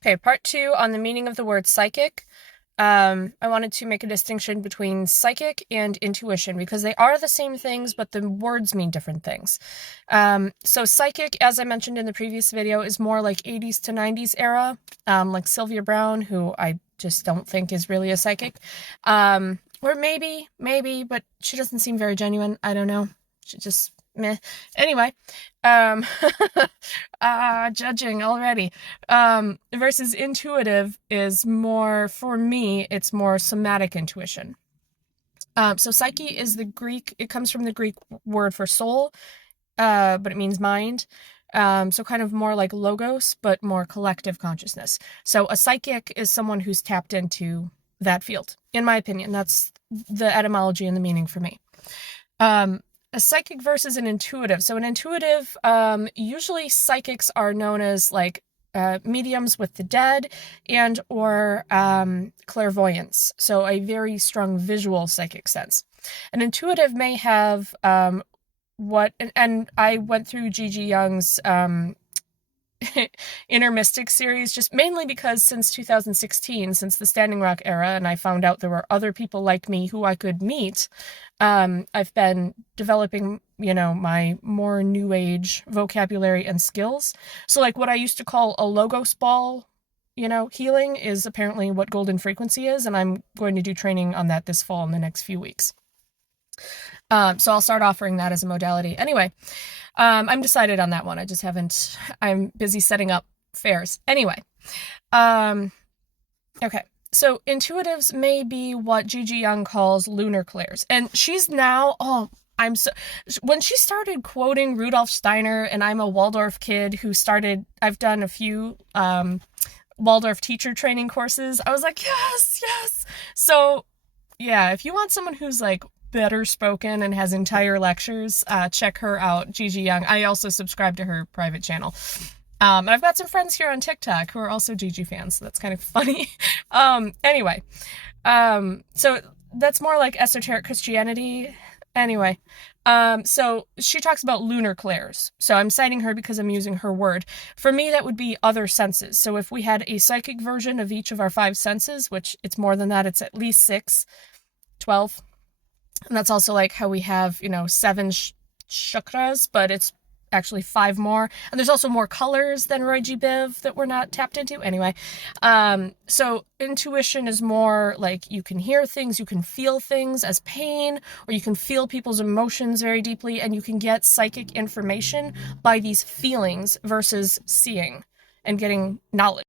Okay, part two on the meaning of the word psychic. I wanted to make a distinction between psychic and intuition because they are the same things, but the words mean different things. So psychic, as I mentioned in the previous video, is more like 80s to 90s era, like Sylvia Browne, who I just don't think is really a psychic. Or maybe, but she doesn't seem very genuine. I don't know. She just meh. Anyway, um, judging already. Versus intuitive is more, for me, it's more somatic intuition. So psyche is the Greek, it comes from the Greek word for soul, but it means mind. So kind of more like logos, but more collective consciousness. So a psychic is someone who's tapped into that field. In my opinion, that's the etymology and the meaning for me. A psychic versus an intuitive. So an intuitive, usually psychics are known as like mediums with the dead and or clairvoyance. So a very strong visual psychic sense. An intuitive may have and I went through Gigi Young's Inner Mystic series just mainly because since 2016, since the Standing Rock era, and I found out there were other people like me who I could meet, I've been developing, my more new age vocabulary and skills. So, like, what I used to call a logos ball, healing is apparently what golden frequency is, and I'm going to do training on that this fall in the next few weeks. So I'll start offering that as a modality. Anyway, I'm decided on that one. I just haven't, I'm busy setting up fairs. Anyway, okay. So intuitives may be what Gigi Young calls lunar clairs. And she's now, when she started quoting Rudolf Steiner, and I'm a Waldorf kid who I've done a few, Waldorf teacher training courses. I was like, yes, yes. So yeah, if you want someone who's like better spoken and has entire lectures, check her out, Gigi Young. I also subscribe to her private channel. And I've got some friends here on TikTok who are also Gigi fans, so that's kind of funny. Anyway, so that's more like esoteric Christianity. Anyway, so she talks about lunar clairs. So I'm citing her because I'm using her word. For me, that would be other senses. So if we had a psychic version of each of our 5 senses, which it's more than that, it's at least 6, 12. And that's also like how we have, 7 chakras, but it's actually 5 more. And there's also more colors than Roy G. Biv that we're not tapped into. Anyway, so intuition is more like you can hear things, you can feel things as pain, or you can feel people's emotions very deeply, and you can get psychic information by these feelings versus seeing and getting knowledge.